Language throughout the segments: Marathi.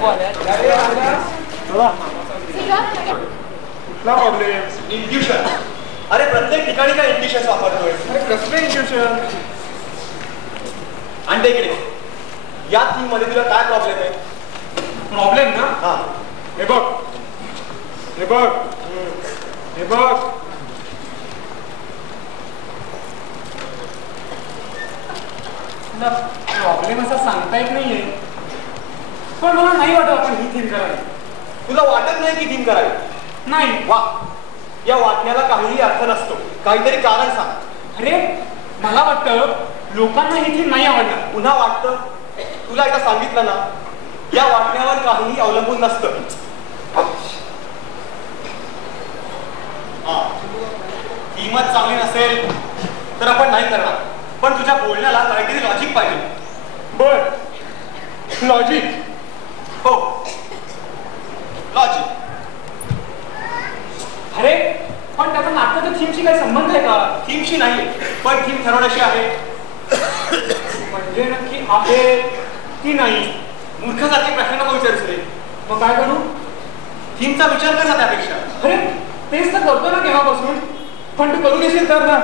कुठला प्रॉब्लेम? इंट्युशन. अरे प्रत्येक ठिकाणी काय इंट्युशन वापरतोय? अरे कसलं इंट्युशन? आणि इकडे या थीम मध्ये तुला काय प्रॉब्लेम आहे? प्रॉब्लेम ना? हा, हे बघ, हे बघ, हे बघ. प्रॉब्लेम असा सांगता येत नाहीये, पण मला नाही वाटत आपण ही थीम करावी. तुला वाटत नाही की थीम करावी? नाही. वा, या वाटण्याला काहीही अर्थ नसतो. काहीतरी कारण सांग. अरे मला वाटतं लोकांना ही थीम नाही आवडणार. पुन्हा वाटतं? तुला एकदा सांगितलं ना, या वाटण्यावर काहीही अवलंबून नसतं. थीमच चांगली नसेल तर आपण नाही करणार, पण तुझ्या बोलण्याला काहीतरी लॉजिक पाहिजे. बर, लॉजिक? हो, लॉजिक. अरे पण त्याचा नाटकाच्या थीमशी काही संबंध आहे का? थीमशी नाही, पण थीम ठरवण्याशी आहे. म्हणजे नक्की आहे की नाही? मूर्खासारखे प्रश्न नको विचारूस रे. मग काय करू? थीमचा विचार कर ना त्यापेक्षा. अरे तेच तर करतो ना केव्हापासून. पण तू करू देशील तर ना?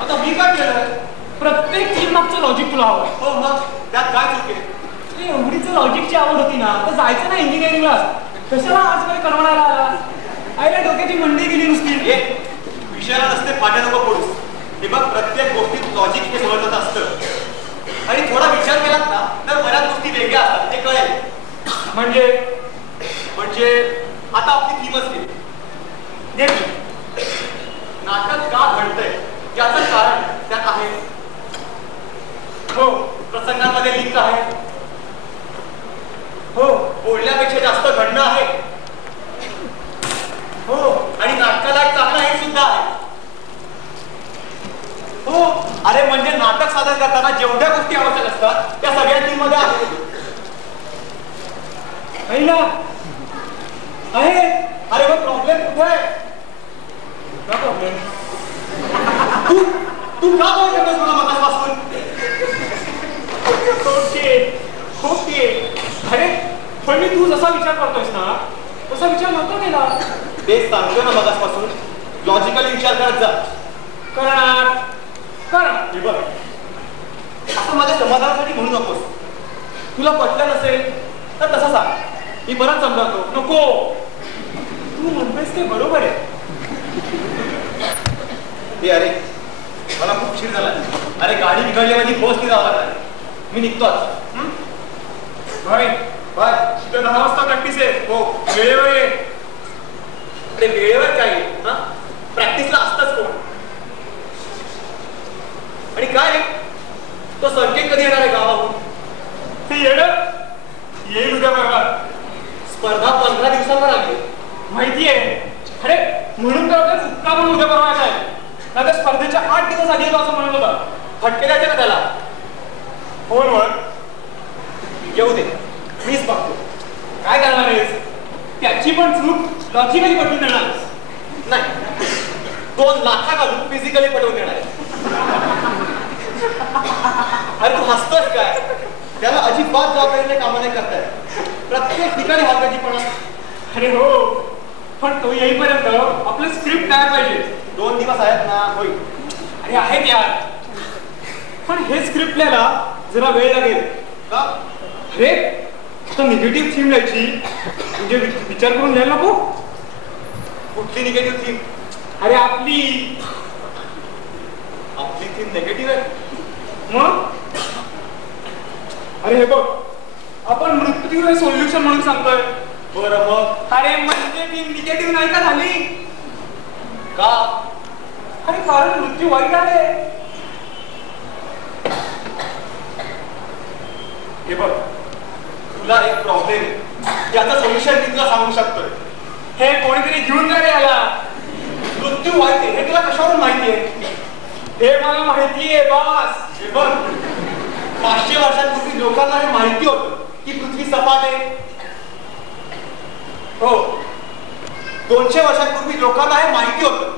आता मी काय केलं? प्रत्येक थीम मागचं लॉजिक तुला हवं. हो, मग त्यात काय चुके? एवढीच लॉजिकची आवड होती ना तर जायचं ना इंजिनिअरिंगला. कशाला आज काही कळवणारा आला? आईला डोक्याची मंडी गेली नुसती. विषयाला नसते फाट्या नको पडूस. हे बघ, प्रत्येक गोष्टीत लॉजिक हे महत्वाचं असतं. आणि थोडा विचार केलात ना तर बऱ्याच गोष्टी वेगळ्या असतात, ते कळेल. म्हणजे आता आपली थीमच घे. नाटक का घडतंय याचं कारण त्यात आहे. हो, प्रसंगामध्ये लिंक आहे. हो, बोलण्यापेक्षा जास्त घडणं आहे. हो, आणि नाटकाला एक चांगला हेड सुद्धा आहे. हो, अरे म्हणजे नाटक सादर करताना जेवढ्या गोष्टी आवश्यक असतात त्या सगळ्या थीम मध्ये आहेत. आहे. अरे मग प्रॉब्लेम कुठे आहे? का प्रॉब्लेम? तू का बोल करतोस मला मगासपासून? ओके. अरे पण मी तू जसा विचार करतोयस ना तसा विचार नव्हता केला. तेच सांगतो ना मगासपासून, लॉजिकली विचार करत जा. करणार. हे बघ, असं माझ्या समाधानासाठी म्हणू नकोस. तुला पटलं नसेल तर तसं सांग, मी परत समजावतो. नको, तू म्हणतोयस ते बरोबर आहे. अरे मला खूप उशीर झाला. अरे गाडी बिघडली, माझी बसने जावं लागणार. मी निघतो आता. Bye bye. 10 वाजता प्रॅक्टिस आहे. हो, वेळेवर ये. अरे वेळेवर काय? प्रॅक्टिसला असतंच कोण? आणि काय तो संकेत कधी येणार आहे गावाहून? ते येईल उद्या परवा. स्पर्धा 15 दिवसांवर आली माहिती आहे. अरे म्हणून तर आपल्या सुट्टा पण उद्या परवा आहे. आता स्पर्धेच्या 8 दिवस आधी येतो असं म्हणत होता. फटके द्यायचे ना त्याला फोनवर. येऊ दे, मीच बघतो. काय करणार आहेस? त्याची पण चूक लॉजिकली पटवून देणार नाही. 2 लाथा घालून फिजिकली पटवून देणार. अरे तू हसतोस काय? त्याला अजिबात जबाबदारीने कामं नाही करताय. प्रत्येक ठिकाणी हलगर्जीपणा. अरे हो, पण तो येईपर्यंत आपलं स्क्रिप्ट तयार पाहिजे. 2 दिवस आहेत ना? होईल. अरे आहेत यार, पण हे स्क्रिप्ट लिहायला जरा वेळ लागेल का? अरे आता निगेटिव्ह थीम लिहायची म्हणजे विचार करून लिहायला नको. कुठली निगेटिव्ह थीम? अरे आपली थीम निगेटिव्ह आहे. मग अरे हे बघ, आपण मृत्यू हे सोल्युशन म्हणून सांगतोय. बरं मग? अरे म्हणजे ती निगेटिव्ह नाही का झाली? का? अरे कारण मृत्यू वाईट आहे. हे बघ, तुला एक प्रॉब्लेम, याचं सोल्युशन मी तुला सांगू शकतोय. हे कोणीतरी घेऊन जा रे याला. मृत्यू वाईट आहे हे तुला कशावरून माहिती आहे? हे मला माहिती आहे बॉस. हे बघ, 500 वर्षांपूर्वी लोकांना हे माहिती होतं की पृथ्वी सपाट आहे. हो, 200 वर्षांपूर्वी लोकांना हे माहिती होतं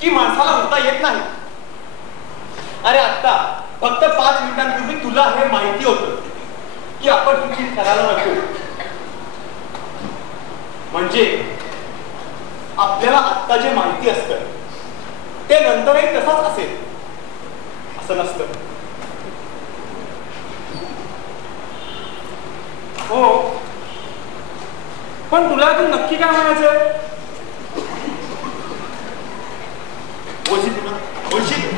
की माणसाला उठता येत नाही. अरे आता फक्त 5 मिनिटांपूर्वी तुला हे माहिती होतं की आपण चूक करायला नको. म्हणजे आपल्याला आत्ता जे माहिती असतं ते नंतरही तसंच असेल असं नसतं. हो, पण तुला तू नक्की काय म्हणायचं? बोलशील तुला बोलशील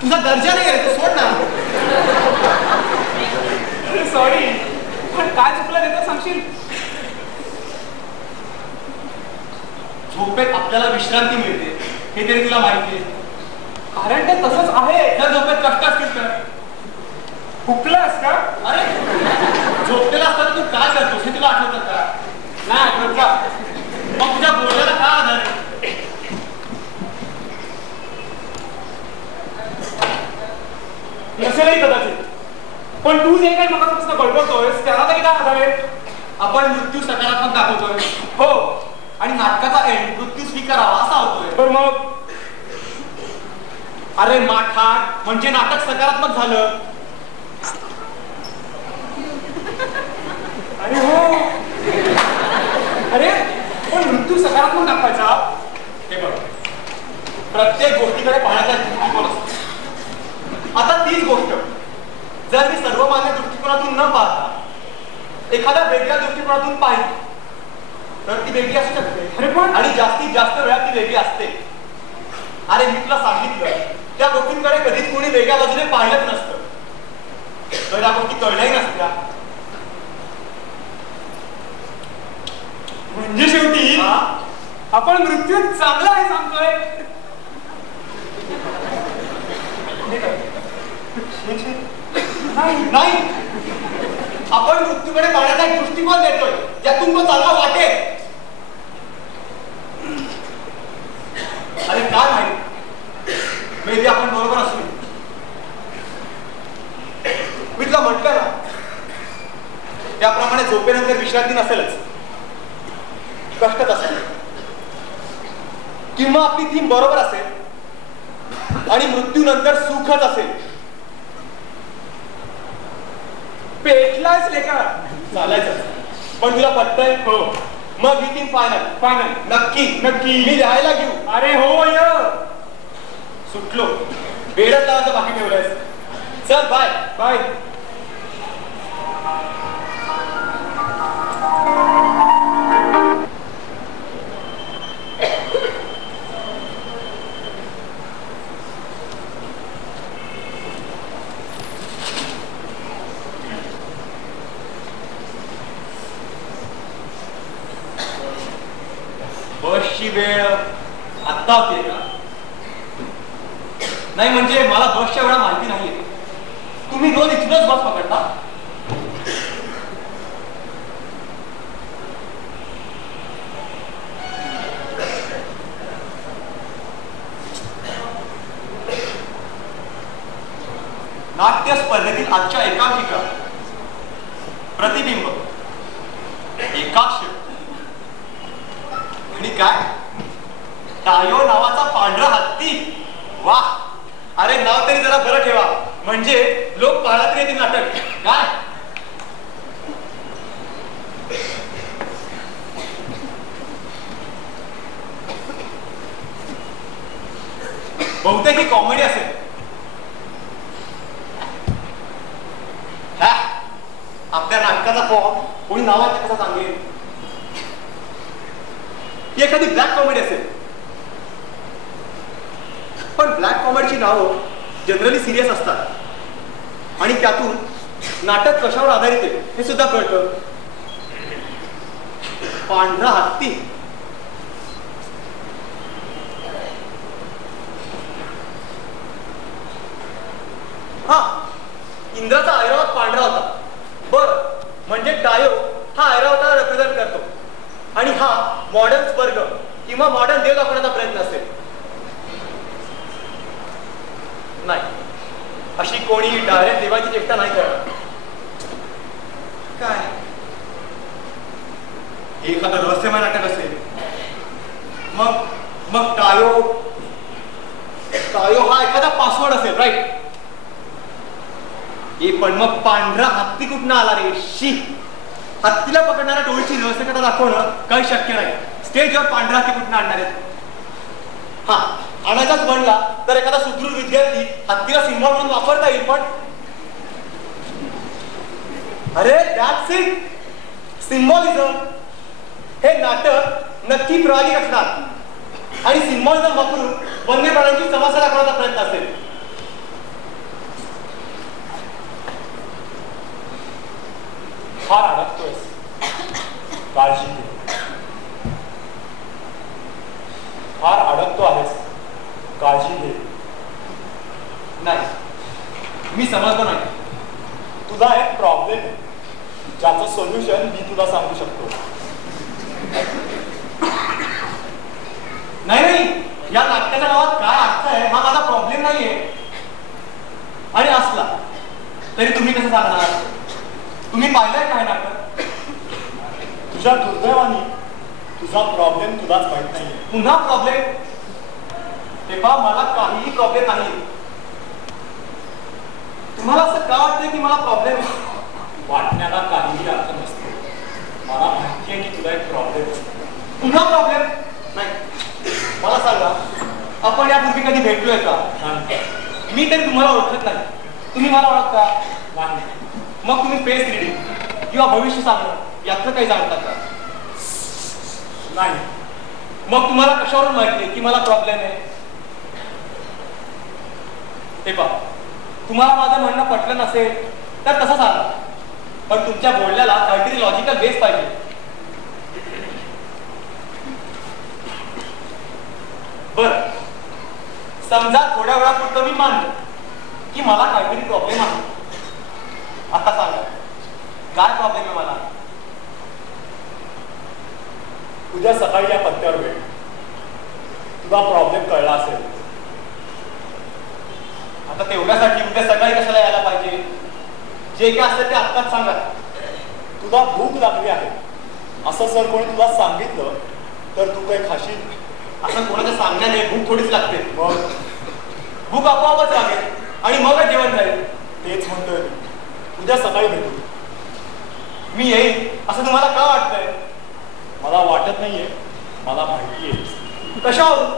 तुझा दर्जा नाही आहे, सोड ना. सॉरी, पण काय चुकलं ते तर सांगशील? झोपेत आपल्याला विश्रांती मिळते हे तरी तुला माहिती आहे. कारण ते तसंच आहे. जर झोपेत कष्ट असतील तर हुकलास का? अरे झोपलेला असताना तू काय करतोस हे तुला आठवतं का? नाही आठवत का? मग तुझ्या बोलण्याला का आधार आहे? नसेलही कदाचित, पण तू जे काही मगापासून बडबडतोयस त्याला तरी काय आधार आहे? आपण मृत्यू सकारात्मक दाखवतोय. हो, आणि नाटकाचा एंड मृत्यू स्वीकारावा असा होतोय. पण मग अरे माठाट म्हणजे नाटक सकारात्मक झालं. अरे हो, अरे पण मृत्यू सकारात्मक दाखवायचा हे बघ, प्रत्येक गोष्टीकडे पाहण्याचा दृष्टिकोन असतो. आता तीच गोष्ट जर मी सर्वमान्य दृष्टिकोनातून न पाहता एखाद्या वेगळ्या दृष्टिकोनातून पाहिली तर ती वेगळी असू शकते. अरे पण आणि जास्तीत जास्त वेळा ती वेगळी असते. अरे मी तुला सांगितलं त्या गोष्टींकडे कधीच कोणी वेगळ्या बाजूने पाहिलंच नसतं, तर त्या गोष्टी कळल्याही नसत्या. म्हणजे शेवटी आपण मृत्यू चांगला आहे सांगतोय. नाही, आपण मृत्यूकडे पाहण्याचा एक दृष्टिकोन देतोय ज्यातून तो चांगला वाटेल. अरे काय माहिती, मेबी आपण बरोबर असू. मी तुला म्हटलं ना त्याप्रमाणे झोपेनंतर विश्रांती नसेलच, कष्टच असेल. किंवा आपली थीम बरोबर असेल आणि मृत्यूनंतर सुखच असेल. पेटलाच लेका चालायचं, पण तुला पटतंय? हो. मग ही थीम फायनल. फायनल नक्की नक्की मी लिहायला घेऊ. अरे हो य सुटलो, वेळच लावायचं बाकी ठेवलंयस. चल बाय बाय. बसची वेळ आत्ता होती का? नाही म्हणजे मला बसच्या वेळा माहिती नाहीये. तुम्ही रोज इथूनच बस पकडता? नाट्य स्पर्धेतील आजच्या एकांकिका प्रतिबिंब एकाक्ष आणि काय टायो नावाचा पांढरा हत्ती. वाह, अरे नाव तरी जरा बरं ठेवा म्हणजे लोक पाहला तरी येतील नाटक. काय बहुतेक ही कॉमेडी असेल. आपल्या नाटकाचा फॉर्म कोणी नावाचा कसा सांगेल? ही एखादी ब्लॅक कॉमेडी असेल. पण ब्लॅक कॉमेडीची नावं जनरली सिरियस असतात आणि त्यातून नाटक कशावर आधारित आहे हे सुद्धा कळतं. पांढरा हत्ती, हा इंद्राचा ऐरावत पांढरा होता. बर, म्हणजे टायो हा ऐरावताला रिप्रेझेंट करतो आणि हा मॉडर्न स्वर्ग किंवा मॉडर्न देव दाखवण्याचा प्रयत्न असेल. नाही, अशी कोणी डायरेक्ट देवाची चेष्टा नाही करणार. काय एखादं रहस्यमय नाटक असेल मग टायो हा एखादा पासवर्ड असेल. राईट, पण मग पांढरा हत्ती कुठनं आला रे? शी, हत्तीला पकडणाऱ्या टोळीची नवसकता दाखवणं काही शक्य नाही. स्टेजवर पांढरा हत्ती कुठनं आणणार आहेत? हा, आणायचाच म्हणला तर एखादा सुदृढ विद्यार्थी हत्तीला सिंबॉल म्हणून वापरता येईल. पण अरे दॅट्स इट, सिम्बॉलिझम. हे नाटक नक्की प्रायोगिक असणार आणि सिम्बॉलिझम वापरून वन्य प्राण्यांची समस्या दाखवण्याचा प्रयत्न असेल. फार अडकतोयस, काळजी घे. फार अडकतो आहेस, काळजी घे. नाही, मी समजलो नाही. तुझा एक प्रॉब्लेम आहे ज्याचं सोल्युशन मी तुला सांगू शकतो. नाही नाही, या नाटकाच्या नावात काय अर्थ आहे हा माझा प्रॉब्लेम नाहीये. आणि असला तरी तुम्ही कसं सांगणार? तुम्ही पाहिलंय काय नाटक? तुझ्या दुर्दैवाने तुझा प्रॉब्लेम तुलाच माहित नाहीये. पुन्हा प्रॉब्लेम? ते पहा, मला काहीही प्रॉब्लेम नाही. तुम्हाला असं का वाटतंय की मला प्रॉब्लेम? वाटण्याला काहीही अर्थ नसतो. मला माहिती आहे की तुला एक प्रॉब्लेम असतो. पुन्हा प्रॉब्लेम? नाही, मला सांगा, आपण यापूर्वी कधी भेटलोय का? मी तरी तुम्हाला ओळखत नाही. तुम्ही मला ओळखता? नाही. मग तुम्ही फेस रिडिंग किंवा भविष्य सांगणं यातलं काही जाणता का? नाही. मग तुम्हाला कशावरून माहिती की मला प्रॉब्लेम आहे? हे पहा, तुम्हाला माझं म्हणणं पटलं नसेल तर तसं सांगा, पण तुमच्या बोलण्याला काहीतरी लॉजिकल बेस पाहिजे. बरं, समजा थोड्या वेळापुरतं मी मानलं की मला काहीतरी प्रॉब्लेम आहे. आता सांगा, काय प्रॉब्लेम आहे मला? उद्या सकाळी या पत्त्यावर भेट. तुला प्रॉब्लेम कळला असेल. आता तेवढ्यासाठी उद्या सकाळी कशाला यायला पाहिजे? जे काय असेल ते आत्ताच सांगा. तुला भूक लागली आहे असं जर कोणी तुला सांगितलं तर तू काही खाशील? असं कोणाच्या सांगण्याने भूक थोडीच लागते. मग भूक आपोआपच लागेल आणि मगच जेवण जाईल. तेच म्हणतोय मी. उद्या सकाळी भेटू. मी येईल असं तुम्हाला का वाटतंय? मला वाटत नाहीये, मला माहिती आहे. कशावरून?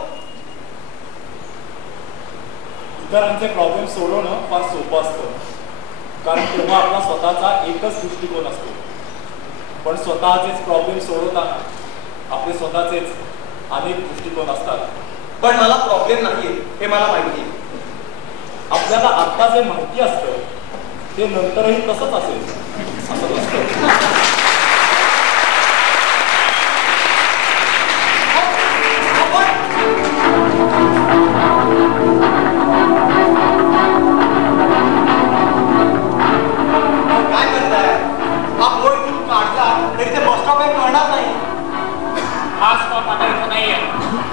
इतरांचे प्रॉब्लेम सोडवणं फार सोपं असतं, कारण तेव्हा आपला स्वतःचा एकच दृष्टिकोन असतो. पण स्वतःचेच प्रॉब्लेम सोडवताना आपले स्वतःचेच अनेक दृष्टिकोन असतात. पण मला प्रॉब्लेम नाहीये हे मला माहिती आहे. आपल्याला आत्ता जे माहिती असतं ते नंतरही तसंच असेल असं नसतं.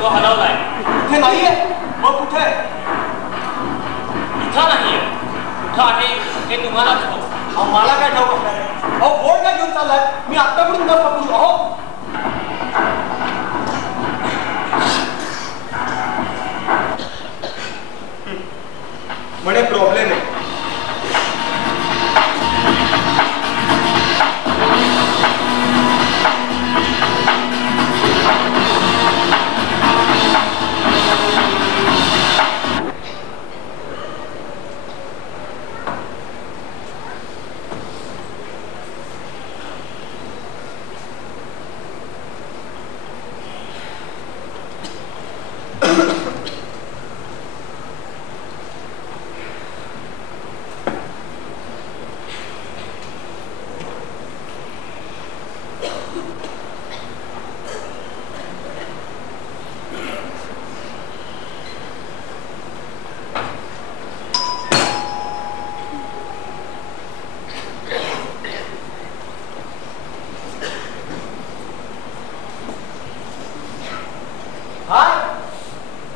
तो हलवलाय. इथे नाहीये. मग कुठे? इथं नाहीये. कुठं आहे हे तुम्हालाच ठाऊक. मला काय ठाऊक असणार आहे? अहो, बोर्ड काय घेऊन चाललाय? मी आत्ताकडून न पकडू. अहो, म्हणे प्रॉब्लेम आहे.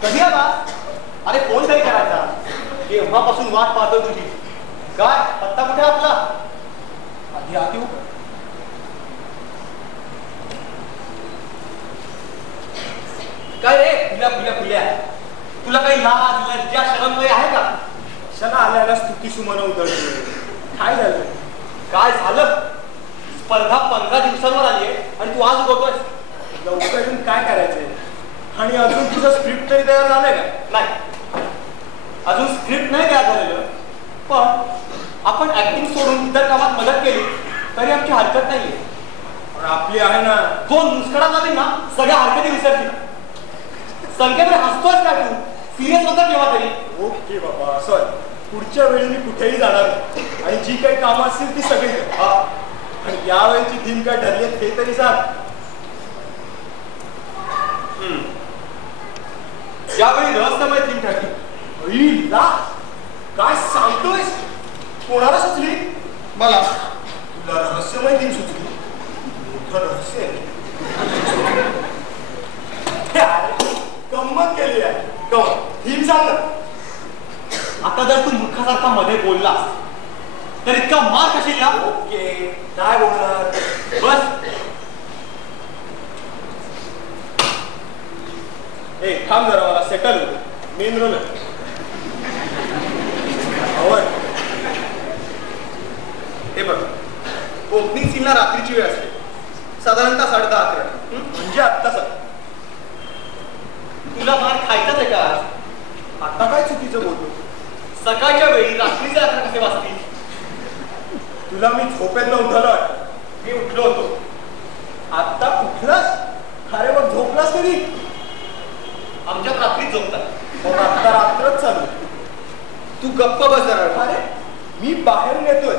कधी आला? अरे फोन तरी करायचा. केव्हापासून वाट पाहतो तुझी. काय पत्ता कुठे आपला? आधी आत येऊ. काय रे फुल्या फुल्या फुल्या, तुला काही लाज लज्जा शरम काही आहे का? क्षण आल्याला स्तुती सुमन उधळते. काय झालं? काय झालं? स्पर्धा 15 दिवसांवर आली आहे आणि तू आज उगवतोयस. लवकर येऊन काय करायचंय? आणि अजून तुझं स्क्रिप्ट तरी तयार झालंय का? नाही, अजून स्क्रिप्ट नाही तयार झालेलं, पण आपण ऍक्टिंग सोडून इतर कामात मदत केली तरी आमची हरकत नाहीये. पण आपली आहे ना. तो मुस्कडा जाते ना, सगळ्या हरकती विसरतील. संख्येकडे हसतोयस का तू? सिरियस होता केव्हा तरी. ओके बाबा, सॉरी. पुढच्या वेळी मी कुठेही जाणार नाही आणि जी काही कामं असतील ती सगळी कर. आणि यावेळीची थीम काय ठरली हे तरी सांग. यावेळी रहस्यमय थीम ठरली. काय सांगतोयस? कोणाला सुचली? मला. तुला रहस्यमय थीम सुचली? मोठं रहस्य आहे. गंमत केली आहे. थीम सांग. आता जर तू मूर्खासारखा मध्ये बोललास तर इतका मार खाशील ना. ओके, काय बोलणार? बस. ए थांब जरा, मला सेटल होतो. मेन रोल हे बघ, ओपनिंग सीनला रात्रीची वेळ असते, साधारणतः 10:30-11. म्हणजे आत्ता सर तुला मार खायचाच आहे का? आता काय चुकीचं बोलतो? सकाळच्या वेळी रात्रीचे 11 कसे वाजतील? तुला मी झोपेतनं उठवलं वाटतं. मी उठलो होतो. आत्ता उठलास? अरे मग झोपलास कधी? आमच्यात रात्रीच झोपतात. मग आत्ता रात्रच चालू. तू गप्प बस जरा. अरे मी बाहेरून येतोय,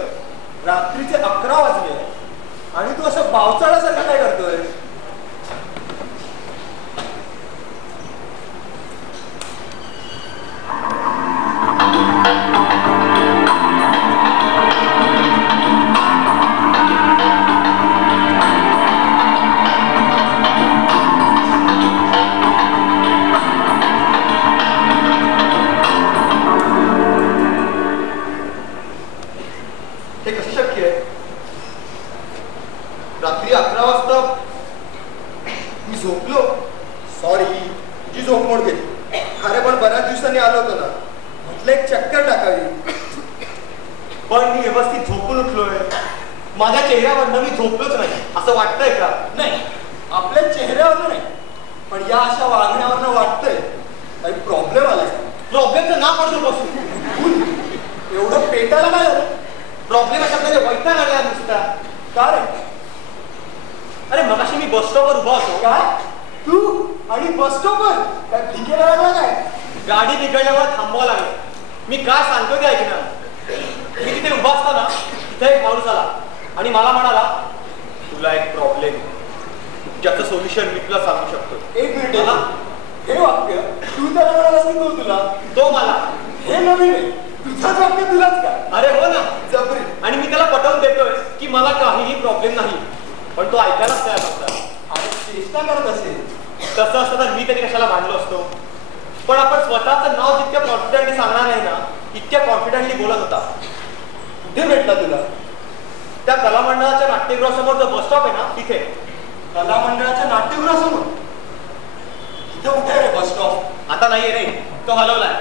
रात्रीचे 11 वाजले आणि तू असं बावचाळासारखं काय करतोय? हे कसं शक्य आहे? रात्री 11 वाजता मी झोपलो. सॉरी, तुझी झोप मोड गेली. अरे पण बऱ्याच दिवसांनी आलो होतो ना, म्हटलं एक चक्कर टाकावी. पण मी व्यवस्थित झोपून उठलोय. माझ्या चेहऱ्यावरनं मी झोपलोच नाही असं वाटतंय का? नाही, आपल्या चेहऱ्यावर नाही, पण या अशा वागण्यावरनं वाटतंय काही प्रॉब्लेम आलाय. प्रॉब्लेमचं ना पडतो बसून. एवढं पेटायला काय झालं? प्रॉब्लेम अशा प्रकारे वैताग आला नुसता. का रे? अरे मगाशी मी बस स्टॉपवर उभा होतो. काय? तू आणि बस स्टॉपवर काय भिकेला लागला काय? गाडी बिघडल्यावर थांबवावं लागलं. मी काय सांगतो ते ऐकणार. मी तिथे उभा असताना तिथे एक माणूस आला आणि मला म्हणाला, तुला एक प्रॉब्लेम, ज्याचं सोल्युशन मी तुला सांगू शकतो. एक मिनिट. हे वाक्य तू त्याला म्हणालास की तो तुला? तो मला. हे नवीन आहे. तुझाच वाक्य तुलाच का? अरे हो ना, जबरी. आणि मी त्याला पटवून देतोय की मला काहीही प्रॉब्लेम नाही, पण तो ऐकायलाच तयार नसता. आणि चेष्टा करत असेल. तसं असतं तर मी तरी कशाला भांडलो असतो. पण आपण स्वतःचं नाव जितक्या कॉन्फिडेंटली सांगणार नाही ना, इतक्या कॉन्फिडेंटली बोलत होता. कुठे भेटला तुला? त्या कलामंडळाच्या नाट्यगृहासमोर जो बस स्टॉप आहे ना, तिथे. कलामंडळाच्या नाट्यगृहासमोर? तिथे कुठे आहे बस स्टॉप? आता नाहीये रे, तो हलवलाय.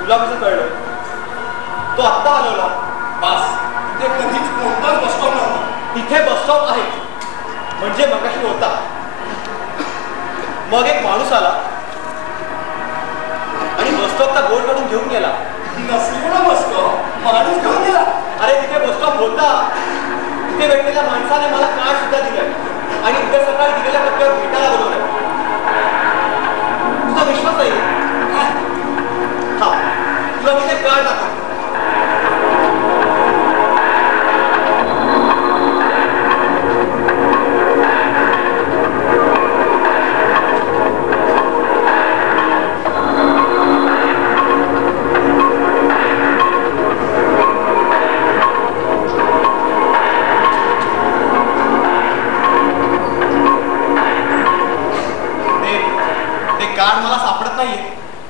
तुला कसं कळलं? तो आत्ता हलवला. बस, तिथे कधीच कोणताच बस स्टॉप नव्हता. तिथे बस स्टॉप आहे, म्हणजे मगाशी होता. मग एक माणूस आला आणि बस स्टॉपचा बोर्ड काढून घेऊन गेला. नसलेला बस स्टॉप माणूस घेऊन गेला? अरे तिथे बस स्टॉप होता. तिथे भेटलेल्या माणसाने मला कार्ड सुद्धा दिलाय आणि उद्या सकाळी दिलेल्या पत्त्यावर भेटायला बोलवलंय. तुझा विश्वास नाही? हा, तुला मी ते कार्ड दाखव.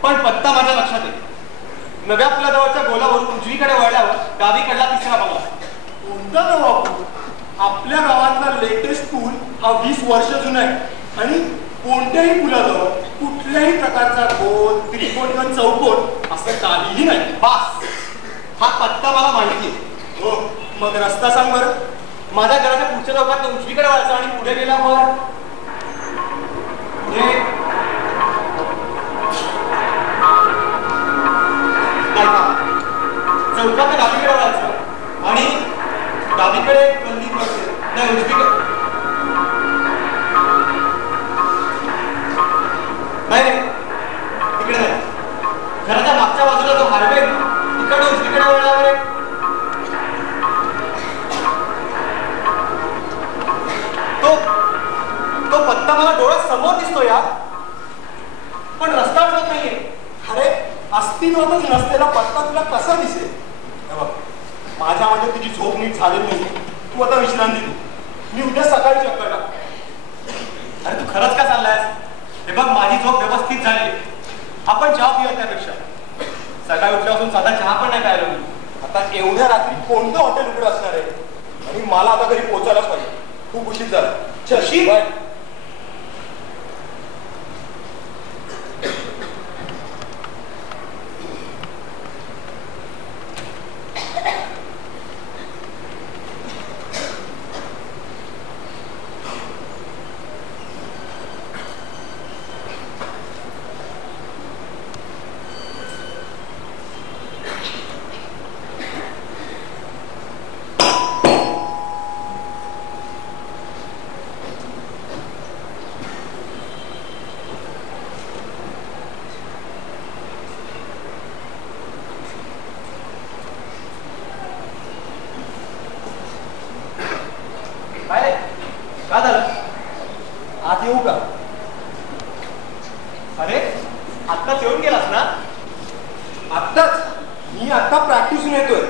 पण पत्ता माझ्या लक्षात आहे. नव्या पुलाजवळच्या गोलावरून उजवीकडे वळल्यावर डावीकडला तिसरा बंगला. कोणता नवा पूल? आपल्या गावातला लेटेस्ट पूल हा 20 वर्ष जुना आहे आणि कोणत्याही पुलाजवळ कुठल्या कुठल्याही प्रकारचा गोल, त्रिकोण किंवा चौकोन असं काहीही नाही. बास, हा पत्ता मला माहिती आहे. हो, मग रस्ता सांग बरं. माझ्या घराच्या पुढच्या चौकात उजवीकडे वळायचं आणि पुढे गेल्यावर पुढे चौकात डावीकडे वळायचं आणि डावीकडे गल्ली बसते. नाही, उजवीकडे नाही रे, तिकडे नाही. घराच्या मागच्या बाजूला जो हायवे तिकडे उजवीकडे वळल्यावर तो पत्ता मला डोळ्यात समोर दिसतो या, पण रस्ता आठवत नाहीये. अरे, अस्तित्वातच नसलेला पत्ता तुला कसा दिसेल? बघ, माझ्या म्हणजे तुझी झोप नीट झालेली नाही. तू आता विश्रांती घे. मी उद्या सकाळी चक्कर टाक. अरे तू खरंच का चाललायस? हे बघ, माझी झोप व्यवस्थित झाली. आपण चहा पिऊया त्यापेक्षा. सकाळी उठल्यापासून साधा चहा पण नाही प्यायलो मी. आता एवढ्या रात्री कोणतं हॉटेल उघडं असणार आहे? आणि मला आता घरी पोहोचायलाच पाहिजे. खूप उशीर झाला. चशी बाय. का झालं? आत येऊ का? अरे, आत्ताच येऊन गेलास ना? आत्ताच? मी आता प्रॅक्टिसून येतोय.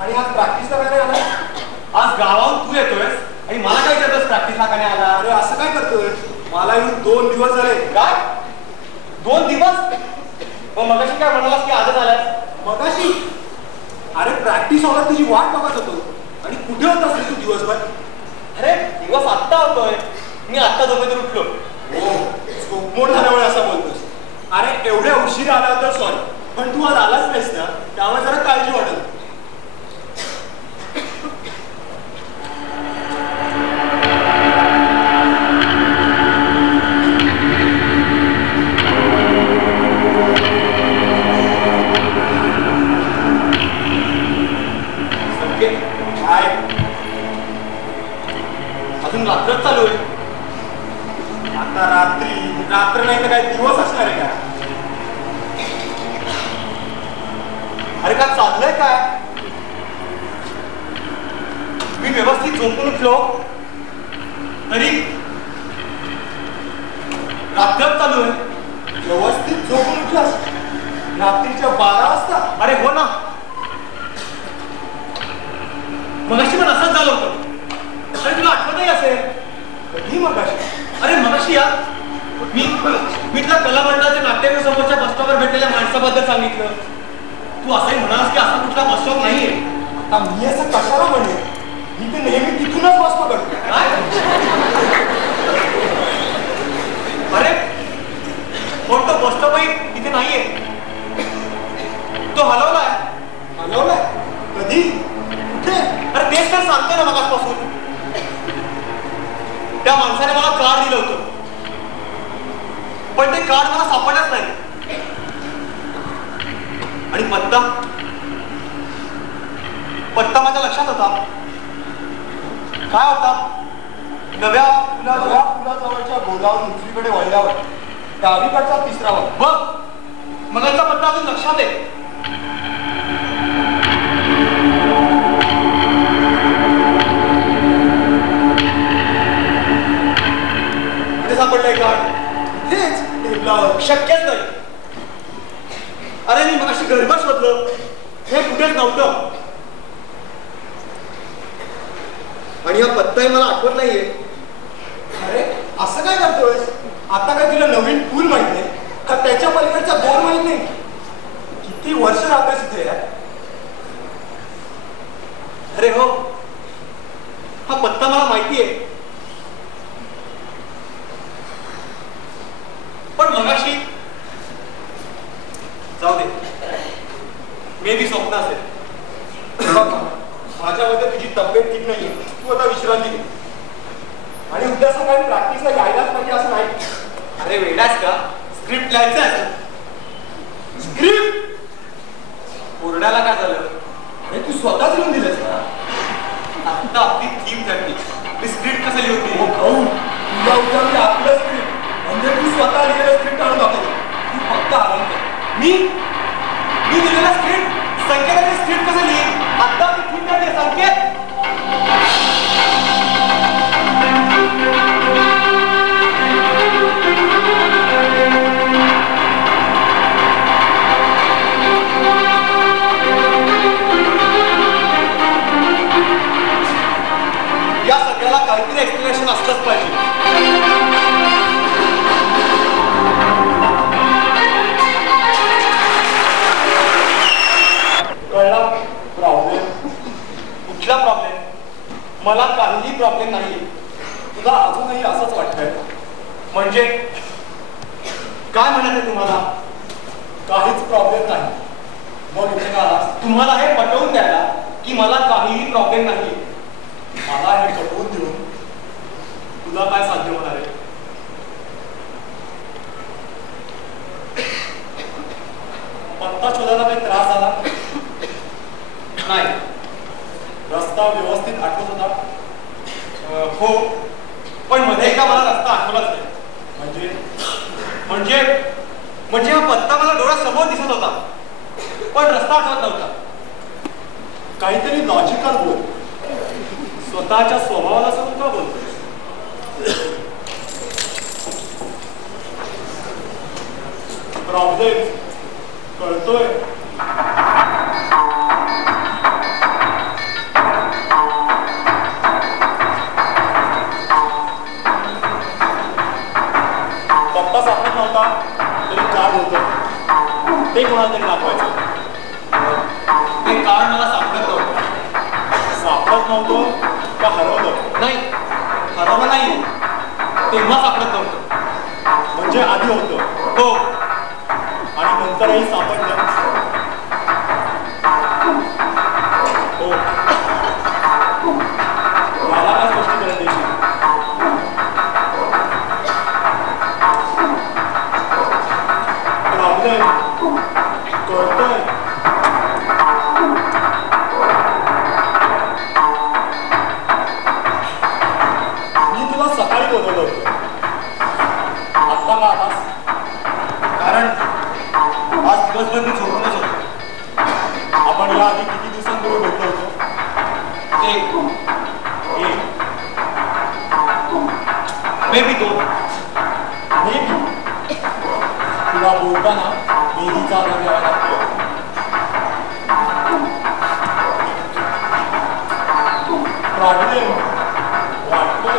आणि आज प्रॅक्टिसला काय नाही आला? आज गावाहून तू येतोयस आणि मला काय करतोस प्रॅक्टिसला का नाही आला? अरे, असं काय करतोय? मला येऊन 2 दिवस झाले. काय? 2 दिवस? मग मगाशी काय म्हणालास की आजच आलास? मगाशी? अरे, प्रॅक्टिस हॉलला तुझी वाट बघत होतो. आणि कुठे होतास रे तू दिवसभर? अरे, दिवस आत्ता होतोय. मी आत्ता झोपेतून उठलो. हो, झोपमोड झाल्यामुळे असं बोलतोस. अरे, एवढ्या उशीर आला तर सॉरी, पण तू आज आलाच नाहीस ना, त्यामुळे जरा काळजी वाटत. काय? अजून रात्रच चालू आहे. आता रात्र नाही तर काय दिवस असणार आहे का? अरे काय चाललंय काय? मी व्यवस्थित झोपून उठलो तरी रात्रच चालू आहे. व्यवस्थित झोपून उठलास? रात्रीच्या 12 वाजता? अरे हो ना, मगाशी पण असंच झालं होतं. अरे तुला आठवतही असेल. कधी मगाशी? अरे मगाशी या मी तुला कला मंडळाच्या नाट्यगृह समोरच्या बसस्टॉपवर भेटलेल्या माणसाबद्दल सांगितलं. तू असंही म्हणालास की असा कुठला बसस्टॉप नाहीये. आता मी असं कशाला म्हणेन? मी तर नेहमी तिथूनच बस पकडतो. काय? अरे पण तो बसस्टॉपही इथे नाहीये. तो हलवलाय. हलवलाय? कधी? कुठे? अरे तेच तर सांगतोय ना मगासपासून. त्या माणसाने मला कार्ड दिलं होतं, पण ते कार्ड मला सापडलंच नाही. आणि पत्ता माझ्या लक्षात होता. काय होता? नव्या पुलाजवळच्या गोलावरून उजवीकडे वळल्यावर डावीकडचा 3रा वर्ग. बघ, मगाचा पत्ता अजून लक्षात आहे. कुठे सापडलंय कार्ड? तेच टेबलावर. शक्यच नाही. अरे मी मगाशी घरभर शोधलं, हे कुठेच नव्हतं. आणि हा पत्ताही मला आठवत नाहीये. अरे, असं काय करतोयस? आता काय तुला नवीन पूल माहित नाही का? त्याच्या पलीकडचा बोर माहित नाही? किती वर्ष राहतोयस इथे यार? अरे हो, हा पत्ता मला माहितीये, पण मगाशी मे बी स्वप्न असेल. माझ्यामध्ये तुझी तब्येत ठीक नाहीये, तू आता विश्रांती घे. आणि उद्या सकाळी प्रॅक्टिसला यायलाच पाहिजे असं नाही. अरे वेडास का? स्क्रिप्ट लिहायचं आहे. स्क्रिप्ट ओरडायला काय झालं? अरे तू स्वतःच लिहून दिलंस ना. आता आपली थीम ठरली, मी स्क्रिप्ट कसं लिहून हो भाऊ, तुला उद्या मी आपलं स्क्रिप्ट म्हणजे तू स्वतः लिहिलेलं स्क्रिप्ट आणून दाखवतो. तू फक्त आराम कर. मी दिलेला स्क्रिप्ट संकेताची स्क्रिप्ट कसं लिहिन? आता आपली थीम ठरली संकेत. या सगळ्याला काहीतरी एक्सप्लेनेशन असलंच पाहिजे. कळला प्रॉब्लेम? कुठला प्रॉब्लेम? मला काहीही प्रॉब्लेम नाही. तुला अजूनही असंच वाटतंय? म्हणजे काय म्हणायचं तुम्हाला? काहीच प्रॉब्लेम नाही. मग इथे का आलास? तुम्हाला हे पटवून द्यायला की मला काहीही प्रॉब्लेम नाही. मला हे पटवून देऊन तुला काय साध्य होणार आहे? पत्ता शोधायला काही त्रास झाला नाही. रस्ता व्यवस्थित आठवत होता? हो, पण मध्ये एकदा मला रस्ता आठवलाच नाही. म्हणजे म्हणजे हा पत्ता मला डोळ्यासमोर दिसत होता, पण रस्ता आठवत नव्हता. काहीतरी लॉजिकल बोल. स्वतःच्या स्वभावाला समोर का बोलतोय? प्रॉब्लेम कळतोय? पत्ता सापडत नव्हता तरी कार्ड होतं, ते कोणाला तरी दाखवायचं. ते कार्ड मला सापडत नव्हतं. सापडत नव्हतं का हरवलं? नाही, हरवलं नाही, तेव्हा सापडत नव्हतं. म्हणजे आधी होतं हो, आणि नंतरही सापडलं. हो, मला काय स्पष्टीकरण देशील? प्रॉब्लेम कळतोय? मी तुला सकाळी बोलवलं होतं, आत्ता का आलास? कारण आज दिवसभर मी झोपूनच होतो. आपण याआधी किती दिवसांपूर्वी भेटलो होतो? एक मे बी 2. May be. तुला बोलताना मेहंदीचा आधार घ्यावा लागतो. प्रॉब्लेम वाटतोय?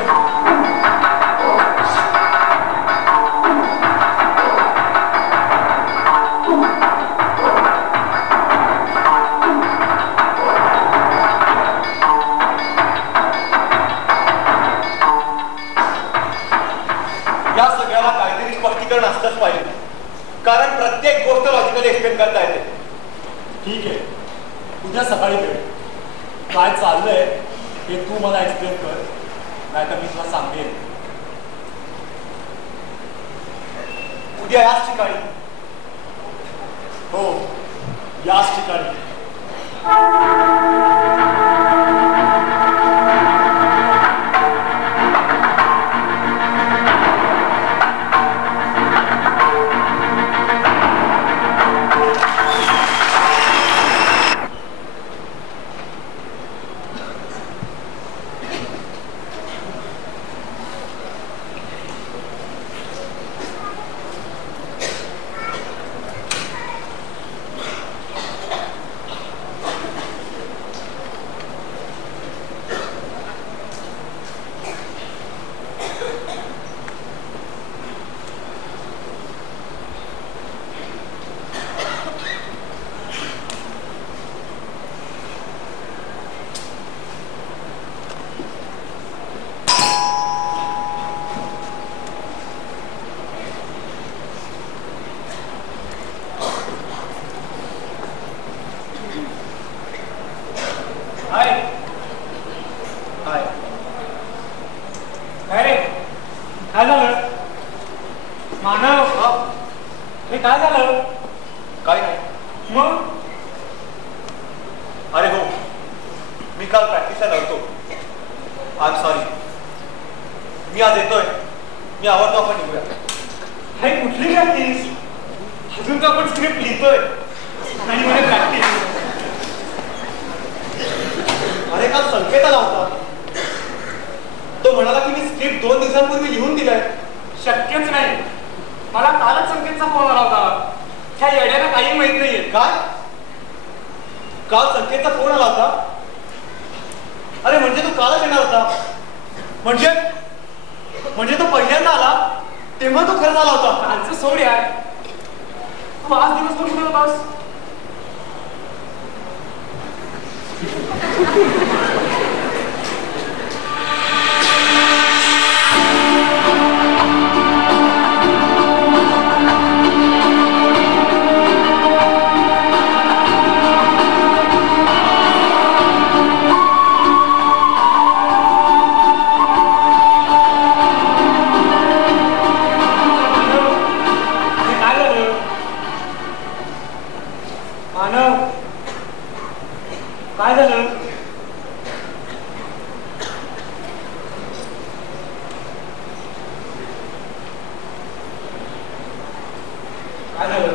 या सगळ्याला काहीतरी स्पष्टीकरण असलंच पाहिजे, कारण प्रत्येक गोष्ट लॉजिकली एक्सप्लेन करता येते. ठीक आहे, उद्या सकाळी भेट. काय चाललंय हे तू मला एक्सप्लेन कर, नाहीतर मी तुला सांगेन. उद्या याच ठिकाणी? हो, याच ठिकाणी. मानव, हे काय झालं? काय नाही. मग अरे हो, मी काल प्रॅक्टिसला नव्हतो. I am sorry. मी आज येतोय. मी आवडतो, आपण निघूया. हे कुठली प्रॅक्टिस? अजून तर आपण स्क्रिप्ट लिहितोय आणि म्हणे प्रॅक्टिस. अरे काल संकेत आला होता. तो म्हणाला की मी स्क्रिप्ट 2 दिवसांपूर्वी लिहून दिलाय. शक्यच नाही. मला कालच संकेतचा फोन आला होता. त्या येड्याला काही माहित नाहीये. काय? काल संकेतचा फोन आला होता? अरे म्हणजे तू कालच येणार होता? म्हणजे तो पहिल्यांदा आला तेव्हा तो खरंच आला होता? कालचं सोड यार. तू आज दिवसभर कुठे होतास? काय झालं? काय झालं?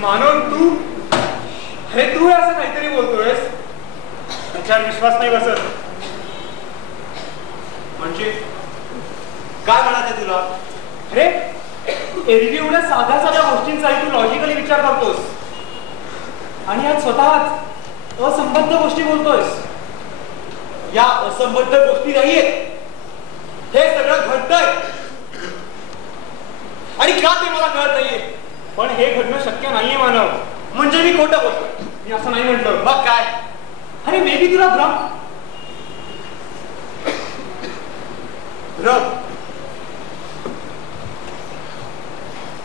मानव, तू असं काहीतरी बोलतोयस. त्याच्यावर विश्वास नाही बसत. म्हणजे काय म्हणायचं तुला? अरे एरवी एवढ्या साध्या साध्या गोष्टींचाही तू लॉजिकली विचार करतोस आणि आज स्वतःच असंबद्ध गोष्टी बोलतोयस. या असंबद्ध गोष्टी नाहीयेत. हे सगळं घडतंय आणि का ते मला कळत नाहीये. पण हे घडणं शक्य नाहीये मानव. म्हणजे मी खोटं बोलतोय? मी असं नाही म्हटलं. मग काय? अरे मे बी तुला भ्रम.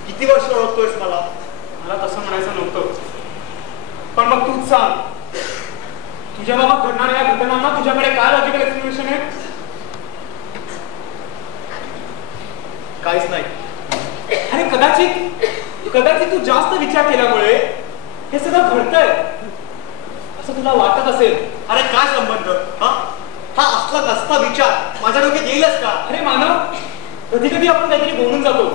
किती वर्ष ओळखतोयस मला? मला तसं म्हणायचं नव्हतं. पण मग तूच सांग, तुझ्या बाबा घडणाऱ्या या घटनांना तुझ्याकडे काय लॉजिकल एक्सप्लेनेशन आहे? काहीच नाही. अरे कदाचित तू जास्त विचार केल्यामुळे हे सगळं घडतंय असं तुला वाटत असेल. अरे काय संबंध? हा असला नसता विचार माझ्या डोक्यात येईलच का? अरे मानव, कधी कधी आपण काहीतरी बोलून जातो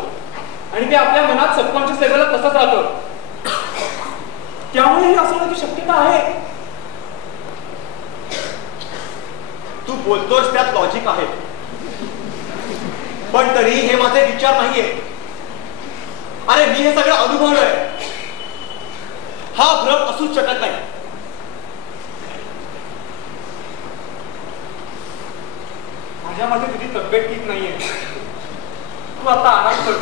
आणि ते आपल्या मनात सबकॉन्शियस लेवलला तसंच राहतं. त्यामुळे हे असं होण्याची शक्यता आहे. तू बोलतोस त्यात लॉजिक आहे, पण तरी हे माझे विचार नाहीये. अरे मी हे सगळं अनुभवलंय. हा भ्रम असूच शकत नाही. माझ्या मध्ये तुझी तब्येत ठीक नाहीये. तू आता आराम कर.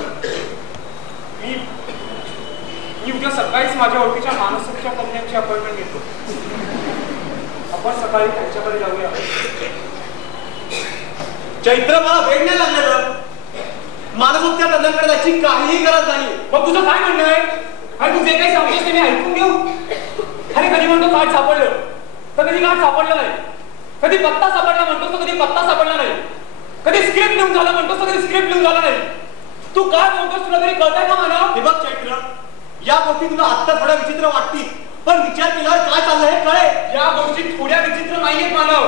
मी उद्या सकाळीच माझ्या ओळखीच्या मानसोपचार तज्ञांची अपॉइंटमेंट घेतो. आपण सकाळी त्यांच्याकडे जाऊया. चैत्र, मला वेळ नाही लागलेलं. मानसोपचार तज्ञांकडे जायची काहीही गरज नाही. मग तुझं काय म्हणणं आहे? आणि तू जे काही सांगतेस ते मी ऐकून घेऊ. अरे कधी म्हणतो कार्ड सापडलं तर कधी कार्ड सापडलं नाही. कधी पत्ता सापडला म्हणतोस तर कधी पत्ता सापडला नाही. कधी स्क्रिप्ट लिहून झाला म्हणतोस तर कधी स्क्रिप्ट लिहून झाला नाही. तू काय बोलतोस तुला तरी कळतंय का मानव? हे बघ चैत्र, या गोष्टी तुला आत्ता थोड्या विचित्र वाटतील, पण विचार केल्यावर काय चाललंय हे कळेल. या गोष्टी थोड्या विचित्र नाहीयेत मानव.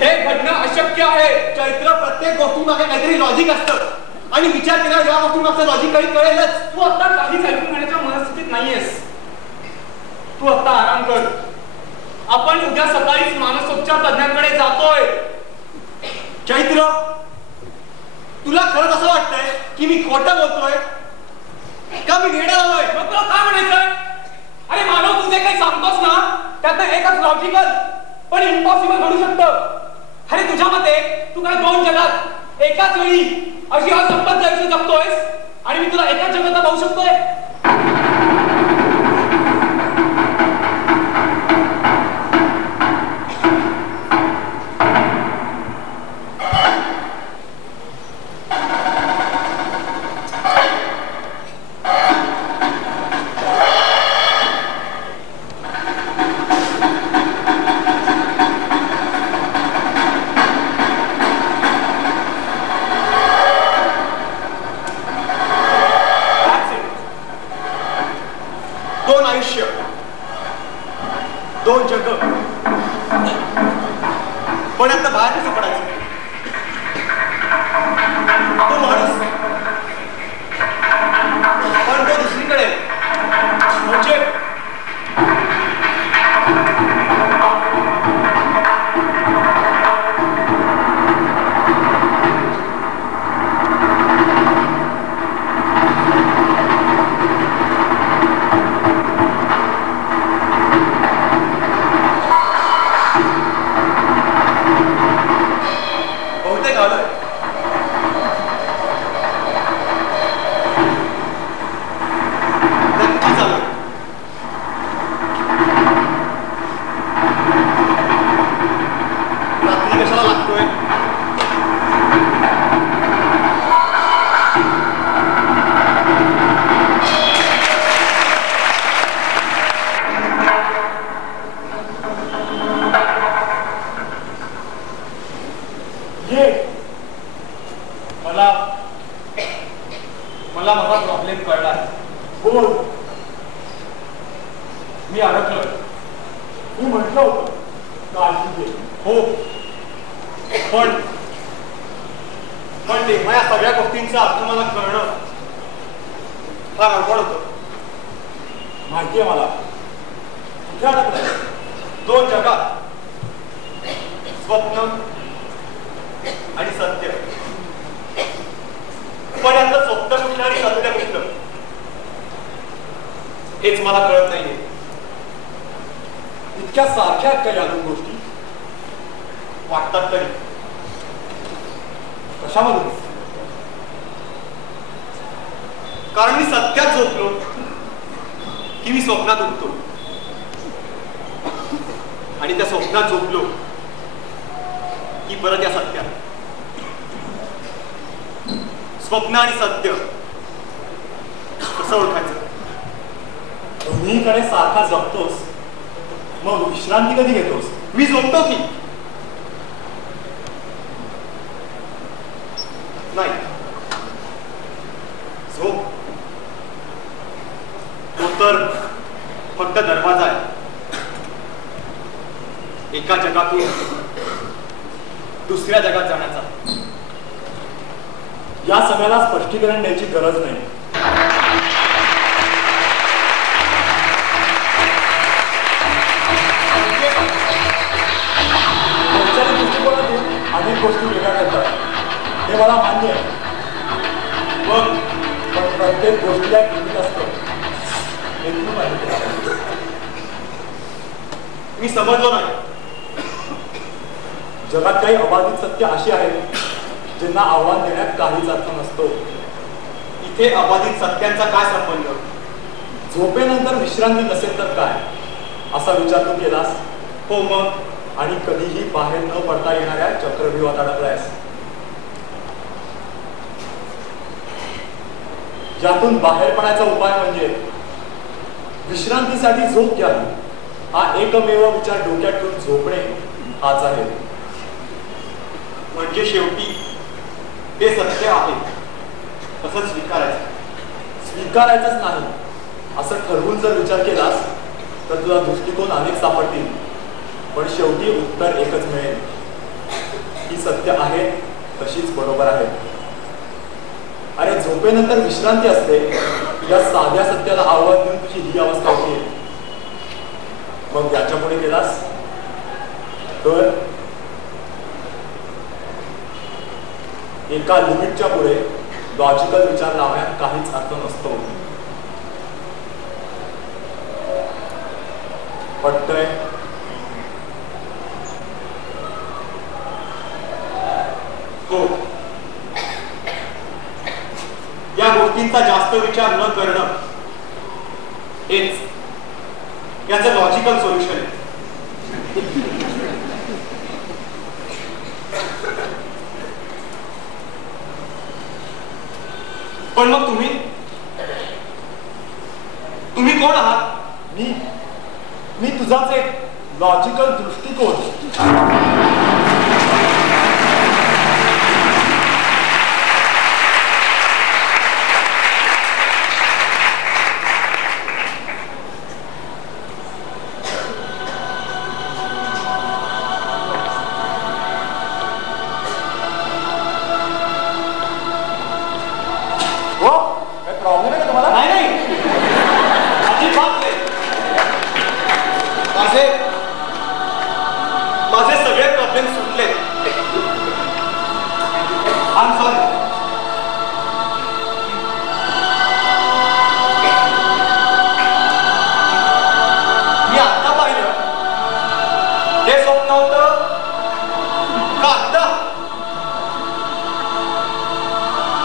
हे घडणं अशक्य आहे. चैत्र, प्रत्येक गोष्टी मागे काहीतरी लॉजिक असतं आणि विचार केल्यावर या गोष्टी मागचं लॉजिक काही कळेलच. तू आता काहीच ऐकून घेण्याच्या मनस्थितीत नाहीयेस. तू आता आराम कर. आपण उद्या सकाळीच मानसोपचार तज्ञांकडे जातोय. चैत्र, तुला खरंच असं वाटतंय की मी खोटं बोलतोय का मी वेडा झालोय? मग तुला काय म्हणायचंय? अरे मानव, तू जे काही सांगतोस ना त्यातनं एकच लॉजिकल पण इम्पॉसिबल घडू शकतं. अरे तुझ्या मते तू काय दोन जगात एकाच वेळी अशी असंबद्ध आयुष्य जगतोयस आणि मी तुला एकाच जगात पाहू शकतोय? दोन जग, पण आता बाहेर कसं पडायचं? तो माणूस पण तो दुसरीकडे म्हणजे मला माझा प्रॉब्लेम कळला. बोल. मी अडकलोय. मी म्हटलं होतं काळजी घे. हो, पण तेव्हा या सगळ्या गोष्टींचा अर्थ मला कळणं फार अवघड होतं. माहितीये मला कुठे अडकलंय? दोन जगात, स्वप्न आणि सत्य. पण यातलं स्वप्न कुठलं आणि सत्य कुठलं हेच मला कळत नाहीये. इतक्या सारख्या आहेत का या दोन गोष्टी? वाटतात तरी. कशामधून? कारण मी सत्यात झोपलो की मी स्वप्नात उठतो आणि त्या स्वप्नात झोपलो की परत या सत्यात. स्वप्न आणि सत्य कसं ओळखायचं? दोन्हीकडे सारखा जगतोस, मग विश्रांती कधी घेतोस? मी झोपतो की नाही? झोप तो तर फक्त दरवाजा आहे एका जगातून दुसऱ्या जगात जाण्याचा. या सगळ्याला स्पष्टीकरण द्यायची गरज नाही. वैचारिक दृष्टिकोनातून अनेक गोष्टी वेगळ्या करतात, हे मला मान्य आहे. पण प्रत्येक गोष्टीला किंमत असतं हे तू माहिती. मी समजलो नाही. जगात काही अबाधित सत्य अशी आहेत ज्यांना आव्हान देण्यात काहीच अर्थ नसतो. इथे अबाधित सत्यांचा काय संबंध? झोपेनंतर विश्रांती नसेल तर काय असा विचार तू केलास? हो मग. आणि कधीही बाहेर न पडता येणाऱ्या चक्रव्यूहात अडकलायस. यातून बाहेर पडायचा उपाय म्हणजे विश्रांतीसाठी झोप घ्यावी हा एकमेव विचार डोक्यात ठेवून झोपणे हाच आहे. म्हणजे शेवटी ते सत्य आहे तसंच स्वीकारायचं. स्वीकारायचंच नाही असं ठरवून जर विचार केलास तर तुला दृष्टिकोन अनेक सापडतील, पण शेवटी उत्तर एकच मिळेल ही सत्य आहे तशीच बरोबर आहे. अरे झोपेनंतर विश्रांती असते या साध्या सत्याला आव्हान देऊन तुझी ही अवस्था होती. मग याच्या पुढे गेलास तर एका लिमिटच्या पुढे लॉजिकल विचार लावण्यात काहीच अर्थ नसतो. पटतंय? हो. या गोष्टींचा जास्त विचार न करणं हेच याचं लॉजिकल सोल्युशन आहे. पण मग तुम्ही कोण आहात? मी तुझाच एक लॉजिकल दृष्टिकोन. माझे सगळे प्रॉब्लेम सुटले. I'm sorry. मी आता पाहिलं हे स्वप्न होतं का आता?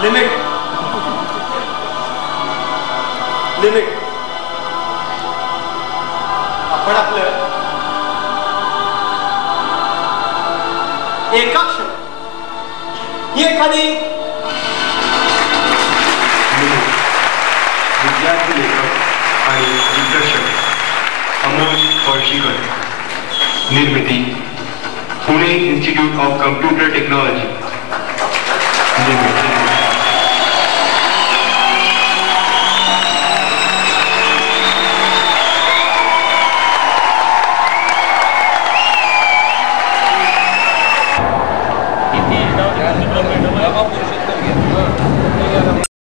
लिमिट आपण आपलं एकाक्ष ही एखादी विद्यार्थी लेखक आणि दिग्दर्शक अमोल पळशीकर. निर्मिती Pune institute of computer technology.